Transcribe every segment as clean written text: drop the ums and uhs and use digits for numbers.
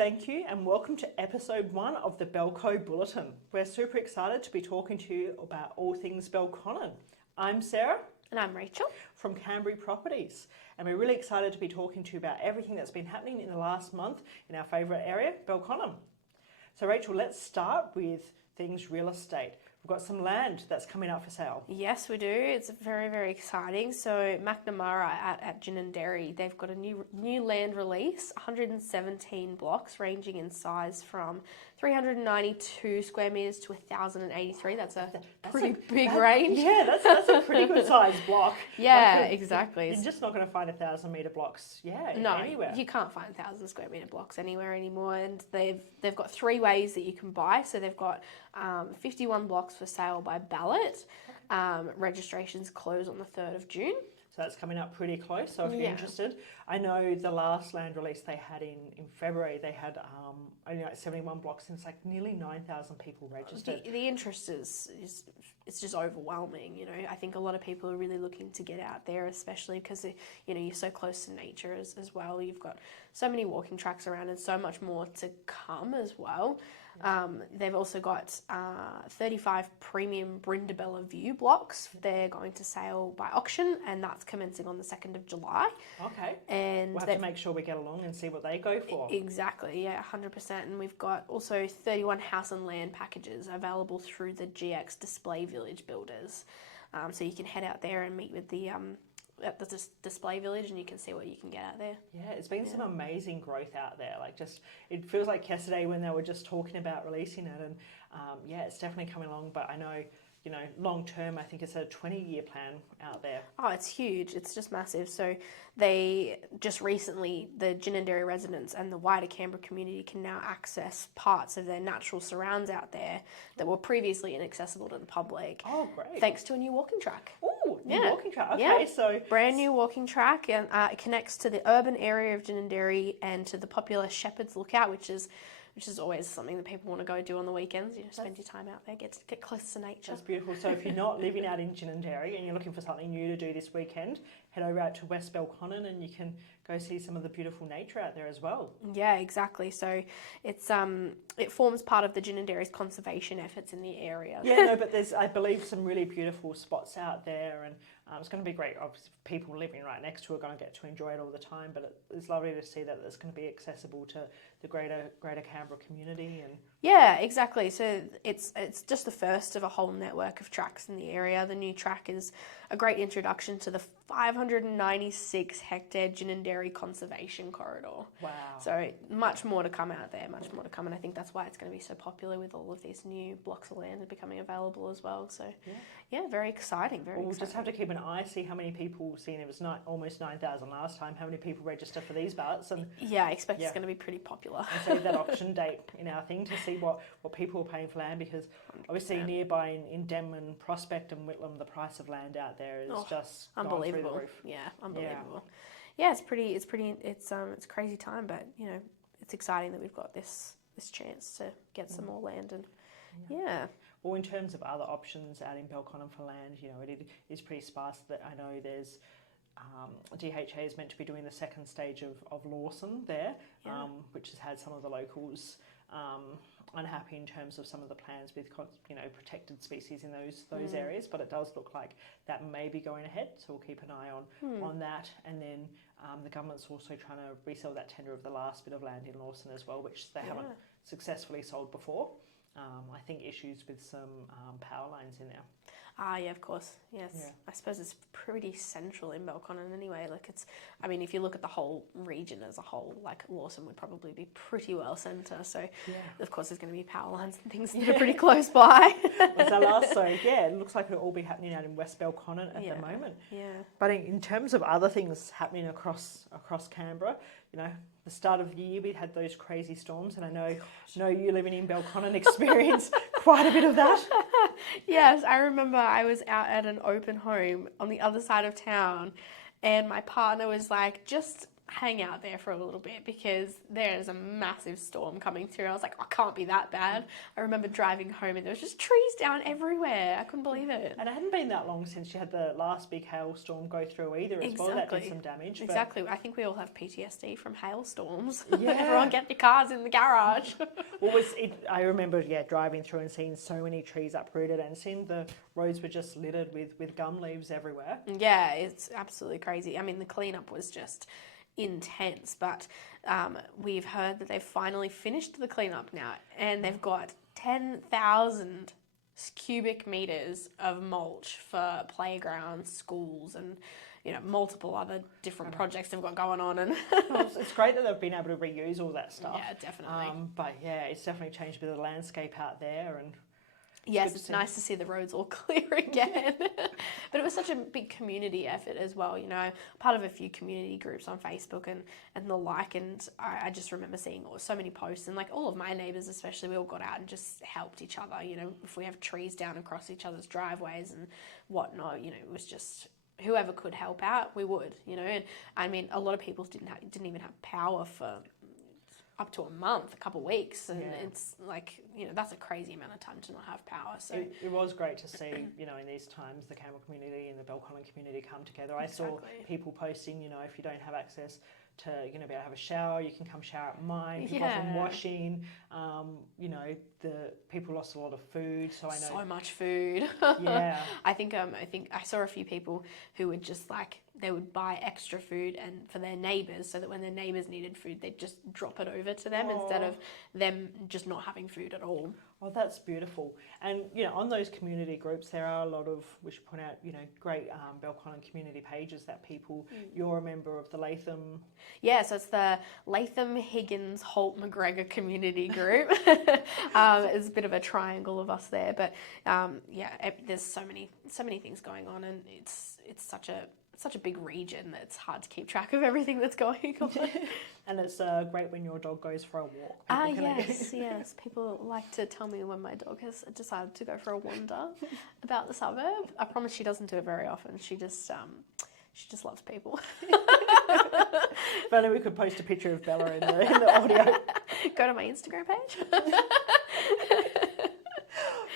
Thank you and welcome to episode 1 of the Belco Bulletin. We're super excited to be talking to you about all things Belconnen. I'm Sarah. And I'm Rachel. From Canberra Properties. And we're really excited to be talking to you about everything that's been happening in the last month in our favourite area, Belconnen. So Rachel, let's start with things real estate. We've got some land that's coming up for sale. Yes, we do. It's very, very exciting. So Macnamara at Ginninderry, they've got a new land release, 117 blocks ranging in size from 392 square metres to 1,083. That's a pretty big range. Yeah, that's a pretty good size block. Yeah, exactly. You're just not going to find 1,000 metre blocks, anywhere. You can't find 1,000 square metre blocks anywhere anymore. And they've got 3 ways that you can buy. So they've got 51 blocks for sale by ballot. Registrations close on the 3rd of June. So that's coming up pretty close. So if you're interested, I know the last land release they had in February, they had only like 71 blocks and it's like nearly 9,000 people registered. The interest is it's just overwhelming. You know, I think a lot of people are really looking to get out there, especially because you're so close to nature as well. You've got so many walking tracks around and so much more to come as well. They've also got 35 premium Brindabella view blocks. They're going to sale by auction, and that's commencing on the 2nd of July. Okay. And we'll have to make sure we get along and see what they go for. Exactly, yeah, 100%. And we've got also 31 house and land packages available through the GX Display Village builders. So you can head out there and meet with the at the display village and you can see what you can get out there. Yeah, it's been some amazing growth out there. It feels like yesterday when they were just talking about releasing it, and it's definitely coming along. But I know, long term, I think it's a 20-year plan out there. Oh, it's huge. It's just massive. So they just recently, the Ginninderry residents and the wider Canberra community can now access parts of their natural surrounds out there that were previously inaccessible to the public. Oh, great. Thanks to a new walking track. Oh, new walking track. Okay, so brand new walking track, and it connects to the urban area of Ginninderry and to the popular Shepherd's Lookout, which is always something that people want to go do on the weekends. Spend your time out there, get close to nature. That's beautiful. So if you're not living out in Ginninderry and you're looking for something new to do this weekend, head over out to West Belconnen and you can go see some of the beautiful nature out there as well. Yeah, exactly. So it's it forms part of the Ginninderry's conservation efforts in the area. Yeah, no, but there's, I believe, some really beautiful spots out there, and it's going to be great. Obviously, people living right next to it are going to get to enjoy it all the time, but it's lovely to see that it's going to be accessible to the greater Canberra community. And yeah, exactly. So it's just the first of a whole network of tracks in the area. The new track is a great introduction to the 596 hectare Ginninderry Conservation Corridor. Wow. So much more to come out there, much more to come, and I think that's why it's going to be so popular with all of these new blocks of land becoming available as well. So yeah, very exciting, We'll just have to keep an eye, see how many people, seeing it was almost 9,000 last time, how many people register for these ballots. And yeah, I expect it's going to be pretty popular. And save that auction date in our thing to see what people are paying for land, because obviously 100%. Nearby in Denman, Prospect and Whitlam, the price of land out there is just unbelievable. Gone through the roof. Yeah, unbelievable. Yeah, it's a crazy time, but it's exciting that we've got this chance to get some more land. And yeah. Well, in terms of other options out in Belconnen for land, it is pretty sparse. That I know there's DHA is meant to be doing the second stage of Lawson there, which has had some of the locals unhappy in terms of some of the plans with protected species in those areas, but it does look like that may be going ahead, so we'll keep an eye on that. And then the government's also trying to resell that tender of the last bit of land in Lawson as well, which they haven't successfully sold before. I think issues with some power lines in there. Yeah, of course. Yes. Yeah. I suppose it's pretty central in Belconnen anyway. If you look at the whole region as a whole, Lawson would probably be pretty well centre. So, of course, there's going to be power lines and things that are pretty close by. It looks like it'll all be happening out in West Belconnen at the moment. Yeah. But in terms of other things happening across Canberra, the start of the year we had those crazy storms, and I know you living in Belconnen experienced quite a bit of that. Yes, I remember I was out at an open home on the other side of town, and my partner was like, just hang out there for a little bit because there's a massive storm coming through. I was like, I can't be that bad. I remember driving home and there was just trees down everywhere. I couldn't believe it. And it hadn't been that long since you had the last big hailstorm go through either as well. That did some damage. Exactly. I think we all have PTSD from hailstorms. Yeah. Everyone get your cars in the garage. Well, I remember, driving through and seeing so many trees uprooted and seeing the roads were just littered with gum leaves everywhere. Yeah, it's absolutely crazy. I mean, the cleanup was just intense, but we've heard that they've finally finished the cleanup now, and they've got 10,000 cubic meters of mulch for playgrounds, schools, and multiple other different projects they've got going on. And it's great that they've been able to reuse all that stuff. Yeah, definitely. But yeah, it's definitely changed a bit of the landscape out there, and yes, it's nice to see the roads all clear again. But it was such a big community effort as well, part of a few community groups on Facebook and the like, and I just remember seeing so many posts, and like all of my neighbours especially, we all got out and just helped each other, if we have trees down across each other's driveways and whatnot, it was just whoever could help out, we would, and I mean, a lot of people didn't even have power for up to a month, a couple of weeks, and it's like, that's a crazy amount of time to not have power. So it was great to see, in these times, the Camel community and the Belconnen community come together. I saw people posting, if you don't have access to, be able to have a shower, you can come shower at mine. People often washing, the people lost a lot of food, so I know so much food. Yeah. I think I saw a few people who would just they would buy extra food and for their neighbours, so that when their neighbours needed food, they'd just drop it over to them instead of them just not having food at all. Oh, that's beautiful. And, on those community groups, there are a lot of, we should point out, great Belconnen community pages that people, you're a member of the Latham. Yeah, so it's the Latham, Higgins, Holt, McGregor community group. It's a bit of a triangle of us there, but there's so many things going on, and it's such a big region that it's hard to keep track of everything that's going on. And it's great when your dog goes for a walk. Yes. People like to tell me when my dog has decided to go for a wander about the suburb. I promise she doesn't do it very often. She just loves people. If only we could post a picture of Bella in the audio. Go to my Instagram page.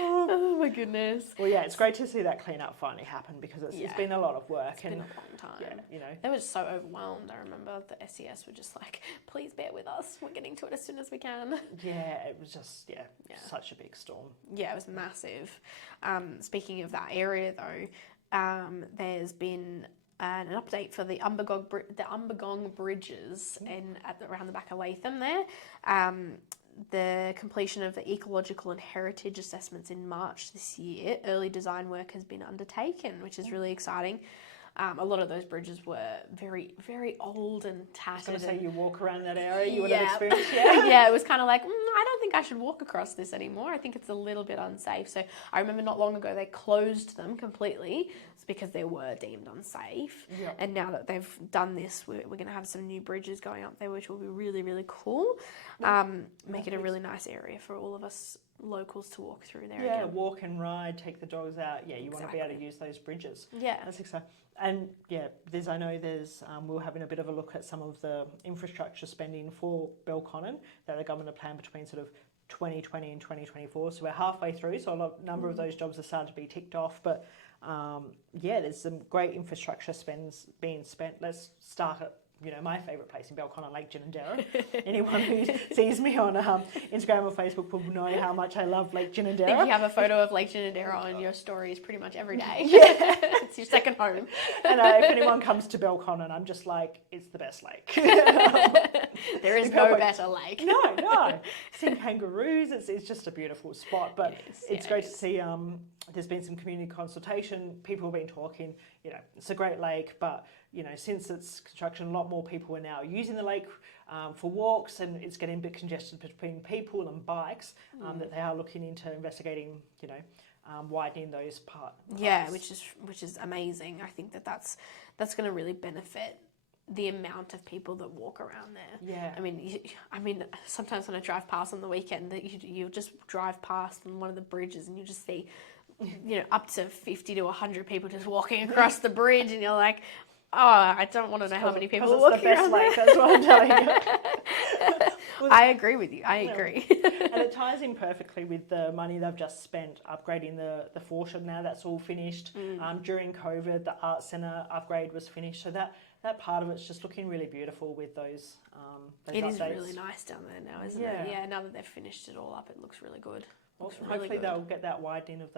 Oh my goodness. Well, yeah, it's great to see that clean up finally happen, because it's been a lot of work. It's been a long time. Yeah, They were so overwhelmed. I remember the SES were just like, please bear with us. We're getting to it as soon as we can. Yeah, it was just, such a big storm. Yeah, it was massive. Speaking of that area though, there's been an update for the Umbagong bridges around the back of Latham there. The completion of the ecological and heritage assessments in March this year. Early design work has been undertaken, which is really exciting. A lot of those bridges were very, very old and tattered. I was going to say, you walk around that area, you would have experienced, Yeah, it was kind of like, I don't think I should walk across this anymore. I think it's a little bit unsafe. So I remember not long ago they closed them completely. It's because they were deemed unsafe. Yep. And now that they've done this, we're going to have some new bridges going up there, which will be really, really cool. Make it a really nice area for all of us locals to walk through there again. Walk and ride, take the dogs out. Yeah, you want to be able to use those bridges. Yeah. That's exciting. And I know we're having a bit of a look at some of the infrastructure spending for Belconnen that the government have planned between sort of 2020 and 2024. So we're halfway through, so a number of those jobs have started to be ticked off. But there's some great infrastructure spends being spent. Let's start at my favourite place in Belconnen, Lake Ginninderra. Anyone who sees me on Instagram or Facebook will know how much I love Lake Ginninderra. I think you have a photo of Lake Ginninderra on your stories pretty much every day. Yeah. It's your second home. And if anyone comes to Belconnen, I'm just like, it's the best lake. There is no better lake. No. Seeing kangaroos, it's just a beautiful spot. But it's great to see there's been some community consultation. People have been talking, it's a great lake, but since its construction, a lot more people are now using the lake for walks, and it's getting a bit congested between people and bikes, that they are looking into investigating, widening those parts. Yeah, which is amazing. I think that's going to really benefit the amount of people that walk around there. Yeah. I mean, sometimes when I drive past on the weekend, that you just drive past on one of the bridges and you just see, up to 50 to 100 people just walking across the bridge, and you're like, I don't want to know how many people are it's walking the best around lake, there. that's what I'm telling you. I agree with you. I agree. And it ties in perfectly with the money they've just spent upgrading the Fortune. Now that's all finished. During COVID, the Arts Centre upgrade was finished. So that part of it's just looking really beautiful with those It updates. is really nice down there now, isn't it? Yeah, now that they've finished it all up, it looks really good. Well, hopefully they'll get that widening of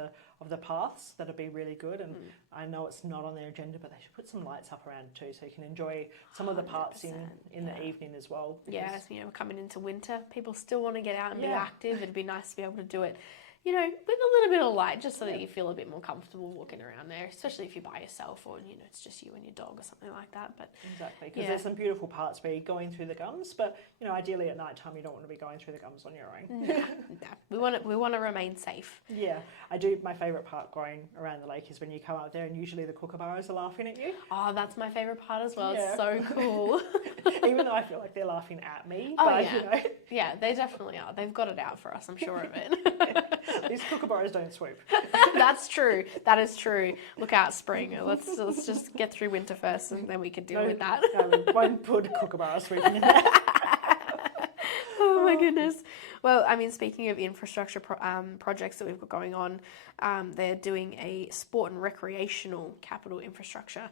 the paths. That'll be really good. And I know it's not on their agenda, but they should put some lights up around it too, so you can enjoy some of the parts in the evening as well. Yeah, we're coming into winter. People still want to get out and be active. It'd be nice to be able to do it, with a little bit of light, just so that you feel a bit more comfortable walking around there, especially if you're by yourself or, it's just you and your dog or something like that. But exactly, because there's some beautiful parts where you're going through the gums, but, ideally at night time you don't want to be going through the gums on your own. No. We want to remain safe. Yeah, I do. My favourite part going around the lake is when you come out there and usually the kookaburras are laughing at you. Oh, that's my favourite part as well. It's so cool. Even though I feel like they're laughing at me. Oh, but, yeah. Yeah, they definitely are. They've got it out for us, I'm sure of it. These kookaburras don't swoop. That's true. That is true. Look out, spring. Let's just get through winter first, and then we can deal with that. No, we won't put kookaburras swooping in there. Oh my goodness. Well, speaking of infrastructure projects that we've got going on, they're doing a sport and recreational capital infrastructure,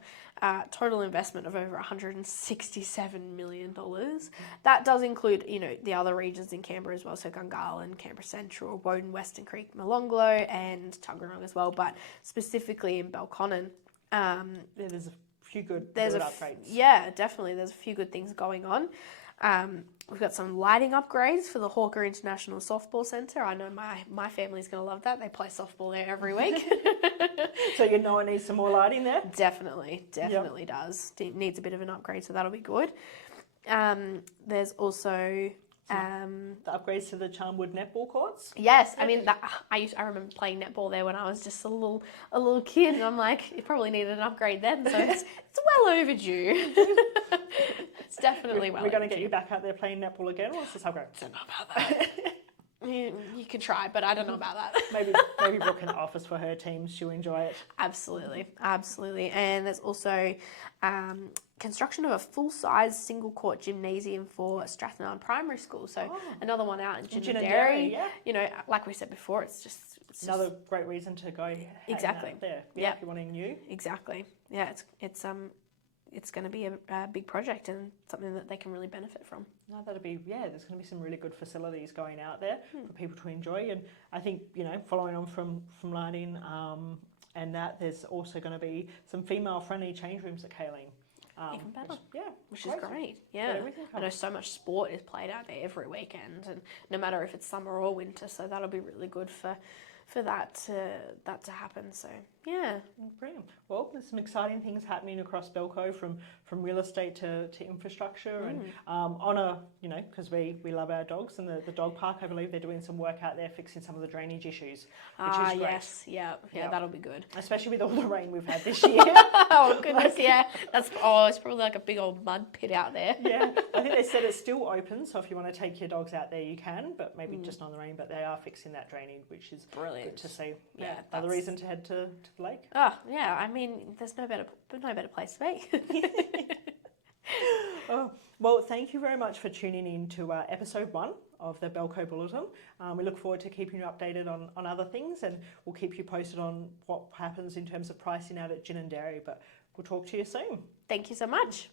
total investment of over $167 million. That does include, the other regions in Canberra as well, so Gungahlin, Canberra Central, Woden, Western Creek, Molonglo, and Tuggeranong as well, but specifically in Belconnen. There's a few good upgrades. Yeah, definitely. There's a few good things going on. We've got some lighting upgrades for the Hawker International Softball Centre. I know my family's going to love that. They play softball there every week. So you know it needs some more lighting there? Definitely does. Needs a bit of an upgrade, so that'll be good. There's also... the upgrades to the Charnwood netball courts? Yes, I remember playing netball there when I was just a little kid, and I'm like, it probably needed an upgrade then, so it's well overdue. It's definitely well overdue. We're going to get you back out there playing netball again? What's this upgrade? I don't know about that. You could try, but I don't know about that. maybe Brooke can offer for her teams. She'll enjoy it. Absolutely. And there's also construction of a full-size single-court gymnasium for Strathnairn Primary School. So another one out in Ginninderry. Like we said before, it's just another great reason to go exactly out there. Yeah, if you're wanting new. Exactly. Yeah, it's going to be a big project and something that they can really benefit from. No, there's going to be some really good facilities going out there for people to enjoy. And I think, following on from lighting and that, there's also going to be some female-friendly change rooms at Kaleen. Even better. Which is great. Yeah. I know so much sport is played out there every weekend, and no matter if it's summer or winter, so that'll be really good for that to happen. So brilliant. Well, there's some exciting things happening across Belco from real estate to infrastructure and on a because we love our dogs, and the dog park, I believe they're doing some work out there fixing some of the drainage issues, which is great. Yes, yeah, that'll be good, especially with all the rain we've had this year. Oh goodness, it's probably like a big old mud pit out there. Yeah, I think they said it's still open, so if you want to take your dogs out there you can, but maybe just on the rain. But they are fixing that drainage, which is brilliant. Good to see. Another reason to head to the lake. Oh yeah, there's no better place to be. Well, thank you very much for tuning in to episode 1 of the Belco Bulletin. We look forward to keeping you updated on other things, and we'll keep you posted on what happens in terms of pricing out at Ginninderry, but we'll talk to you soon. Thank you so much.